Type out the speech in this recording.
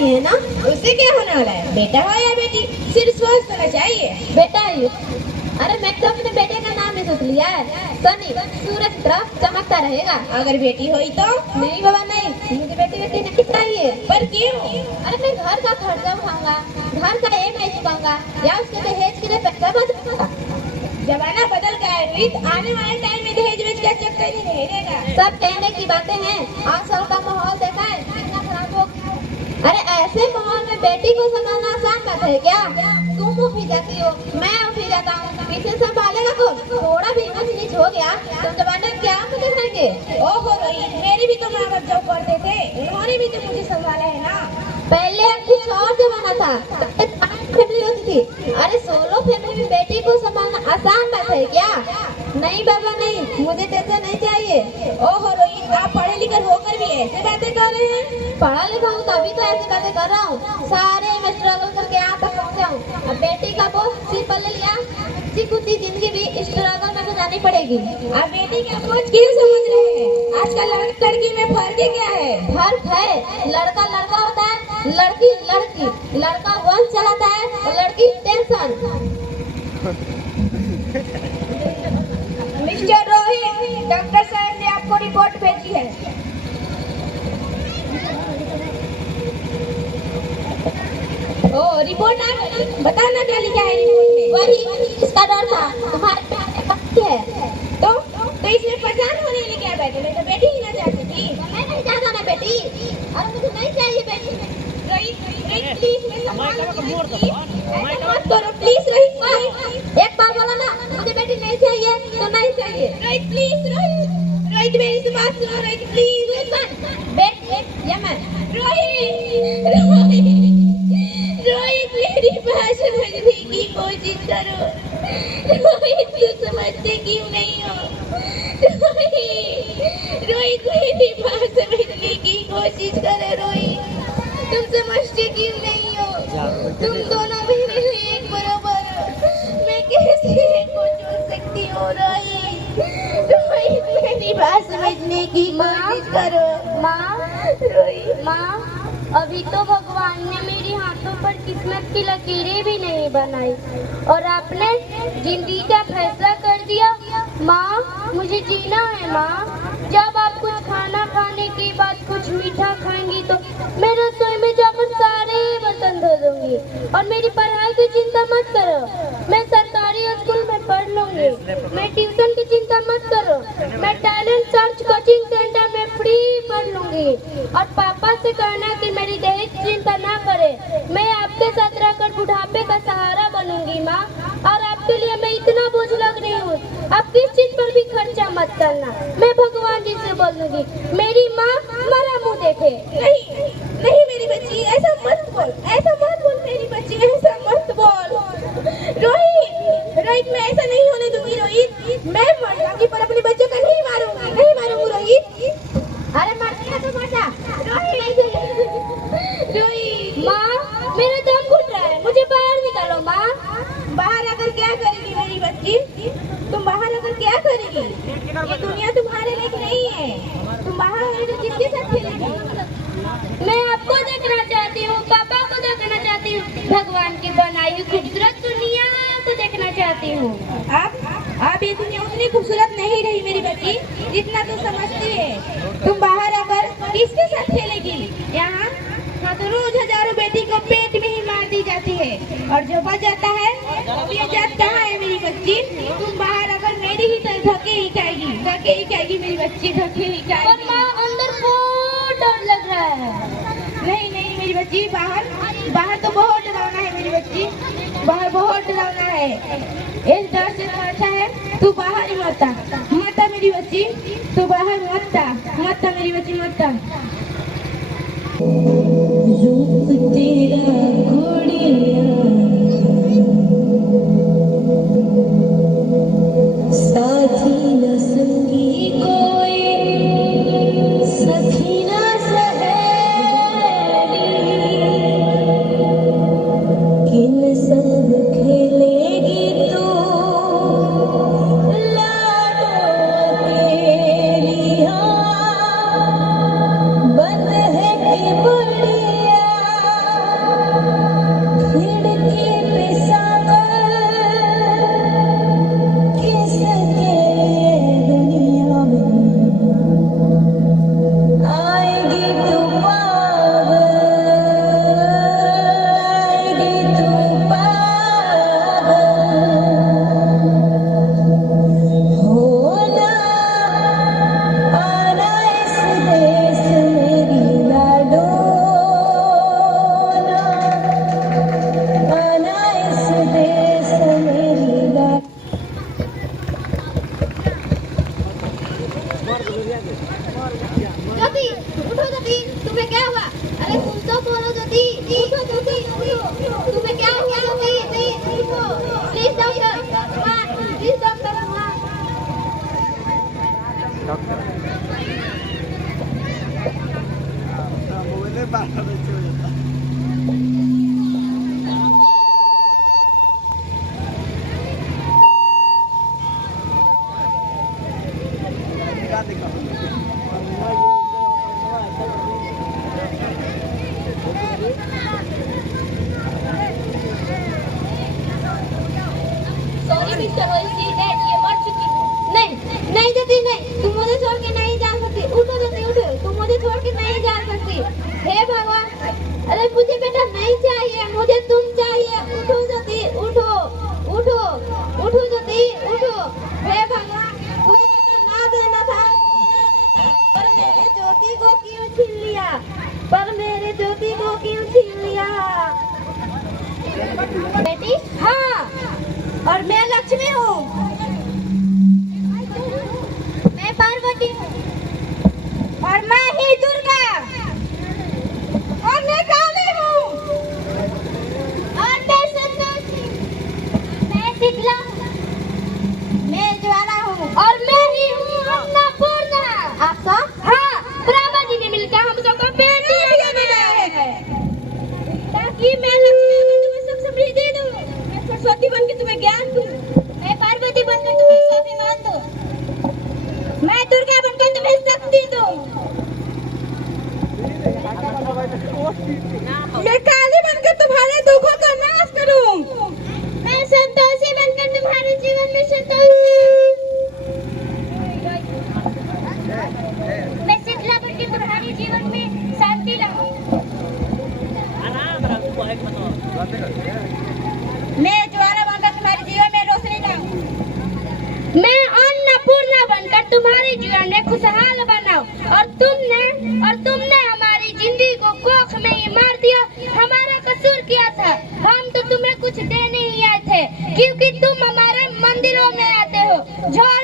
रहती है ना। उससे क्या होने वाला है, बेटा हो या बेटी, सिर्फ स्वस्थ होना चाहिए। बेटा ही। अरे मैं तो अपने बेटे का नाम ही सोच लिया है, सनी, सूरज की तरह चमकता रहेगा। अगर बेटी हुई तो? नहीं बाबा नहीं, मुझे बेटी नहीं चाहिए। पर क्यों? अरे मैं घर का खर्चा उठाऊंगा, घर का EMI चुकाऊंगा, या उसके दहेज के लिए पैसा बचाऊंगा। जमाना बदल गया है रोहित, आने वाले टाइम में दहेज वेज का चक्कर ही नहीं रहेगा। सब कहने की बातें हैं, आजकल का माहौल देखा है कितना खराब हो। अरे ऐसे माहौल में बेटी को संभालना आसान बात है क्या? तुम उठी जाती हो, मैं उठी जाता हूँ, पीछे संभालेगा कौन? थोड़ा भी ऊंच नीच हो गया तो जमाने क्या मुझे देखेंगे? ओहो रोहित, मेरे भी तो माँ बाप जॉब करते थे, उन्होंने भी तो मुझे संभाला है ना। पहले कुछ और जमाना था, फैमिली होती थी। अरे सोलो फैमिली में बेटी को संभालना आसान बात है क्या? नहीं बाबा नहीं, मुझे पैसा नहीं चाहिए। ओहो रोहित, आप पढ़े लिखे होकर भी ऐसे बातें कर रहे हैं। पढ़ा लिखा हूँ तभी तो ऐसी बातें कर रहा हूँ। सारे मैं स्ट्रगल करके यहाँ तक पहुँचा हूँ। अब बेटी का बोझ सिर पर ले लिया, खुद की जिंदगी भी स्ट्रगल में गुजारनी पड़ेगी। आप बेटी का बोझ क्यों समझ रहे हैं? आजकल लड़की में फर्क क्या है? फर्क है, लड़का लड़का होता है, लड़की लड़की। लड़का वंश चलाता है और लड़की टेंशन। मिस्टर रोहित, डॉक्टर साहब ने आपको रिपोर्ट भेजी है। ओ रिपोर्ट आ गई, बताना क्या लिखा है रिपोर्ट में? वही इसका डर था, तुम्हारे प्यारे पति है। तो इसमें परेशान होने के क्या बैठे? मैं तो बेटी ही ना चाहती थी। मैं नहीं चाहता ना बेटी, और मुझे नहीं चाहिए बेटी। रोहित प्लीज, मैं संभाल लूंगी। ऐसा मत करो प्लीज रोहित। एक बार बोला ना, मुझे बेटी नहीं चाहिए तो नहीं चाहिए। रोहित प्लीज, रोहित मेरी इस बात सुनो रोहित प्लीज। बेट या मैं? रोहित मेरी बात समझने की कोशिश करो। रोहित तुम समझते क्यों नहीं हो? रोहित मेरी बात समझने की कोशिश करो। रोहित तुम समझते क्यों नहीं हो? तुम दोनों मेरे लिए एक बराबर हो, मैं कैसे एक को छोड़ सकती हूँ? रोहित मेरी बात समझने की कोशिश करो। माँ, रोहित माँ, अभी तो भगवान ने मेरे हाथों पर किस्मत की लकीरें भी नहीं बनाई और आपने जिंदगी का फैसला कर दिया। माँ, मुझे जीना है माँ। जब आप कुछ खाना खाने के बाद कुछ मीठा खाएंगी तो मैं रसोई में जाकर सारे बर्तन धो दूंगी। और मेरी पढ़ाई की चिंता मत करो, मैं सरकारी स्कूल में पढ़ लूंगी। मैं ट्यूशन की चिंता मत करो, मैं टैलेंट सर्च कोचिंग सेंटर में फ्री पढ़ लूंगी। और पापा से कहना कि मेरी दहेज चिंता ना करे, मैं आपके साथ रहकर बुढ़ापे का सहारा बनूंगी माँ। और आपके लिए मैं इतना बोझ लग रही हूँ, आप किस चीज पर भी खर्चा मत करना। मैं भगवान जी से बोलूंगी, मेरी माँ हमारा मुँह देखे। नहीं नहीं मेरी बच्ची, ऐसा मत बोल, ऐसा मत बोल मेरी बच्ची, ऐसा मत बोल। रोहित मैं ऐसा नहीं होने दूंगी। रोहित मैं मर जाऊंगी पर अपने बच्चों का नहीं मारूंगी, नहीं मारूंगी रोहित। अरे मरती है तो मर जा। रोहित माँ, मेरा दम घुट रहा है, मुझे बाहर निकालो माँ। बाहर आकर क्या करेगी मेरी बच्ची? तुम बाहर आकर क्या करेगी? ये दुनिया तुम्हारे लिए नहीं है। तुम बाहर आकर किसके साथ खेलेगी? मैं आपको देखना चाहती हूँ, पापा को देखना चाहती हूँ, भगवान की बनाई हुई खूबसूरत दुनिया को देखना चाहती हूँ। आप ये दुनिया उतनी खूबसूरत नहीं रही मेरी बच्ची जितना तुम समझती है। तुम बाहर आकर किसके साथ खेलेगी? यहाँ तो रोज हजारों बेटी को पेट में ही मार दी जाती है और जो बच जाता है ये जात कहाँ है मेरी बच्ची? तुम बाहर आकर मेरी ही तरह धक्के ही खाएगी मेरी बच्ची, धक्के ही पर खाएगी। माँ, अंदर बहुत डर लग रहा है। नहीं मेरी बच्ची, बाहर तो बहुत डरावना है मेरी बच्ची, बाहर बहुत डरावना है। इस डर से तो अच्छा है तू बाहर ही मत मेरी बच्ची, तू बाहर मत मेरी बच्ची, मत। रूप तेरा घोड़िया साथी न संगी कोई, सखी न सहेली, किन संग खेलेगी तू लाडो तेरी। हाँ बंद है कि सॉरी मिस्टर ओएसी डैड, ये मर चुकी है। नहीं नहीं ज्योति नहीं, तुम मुझे छोड़ के नहीं जा सकती। उठो ज्योति उठो, तुम मुझे छोड़ के नहीं जा सकती। हे भगवान, अरे मुझे बेटा नहीं चाहिए, मुझे तुम चाहिए। उठो ज्योति उठो, उठो उठो ज्योति उठो। हे भगवान, तुझे बेटा ना देना था, पर मेरे ज्योति को क्यों छीन लिया, पर मेरे ज्योति को क्यों छीन लिया। बेटी हाँ, और मैं लक्ष्मी हूँ। मैं पार्वती हूँ। और मैं ही दुर्गा। और मैं काली हूँ। और मैं संतोषी। मैं शीतला हूँ। मैं ज्वाला हूँ। और मैं ही हूँ अन्नपूर्णा। आप सब? हाँ, ब्रह्मा जी ने मिलकर हम सबको बेटी बनाया है, ताकि मैं लक्ष्मी तुम्हें सुख समृद्धि दूँ। मैं सरस्वती बनकर तुम्हें ज्ञान दूँ। मैं पार्वती बनकर तुम्हें स्वाभिमान दूँ। मैं दुर्गा बनकर तुम्हें शक्ति दूँ। मैं काली बनकर तुम्हारे दुखों का नाश करूँ। मैं संतोषी बनकर तुम्हारे जीवन में संतोष। मैं शीतला बनकर तुम्हारे जीवन में शांति लाऊं। मैं ज्वाला बनकर तुम्हारे जीवन में रोशनी लाऊं। मैं अन्नपूर्णा बनकर तुम्हारे जीवन में खुशहाल बनाऊं। और तुमने हमारी जिंदगी को कोख में ही मार दिया। हमारा कसूर क्या था? हम तो तुम्हें कुछ देने ही आए थे, क्योंकि तुम हमारे मंदिरों में आते हो, झोल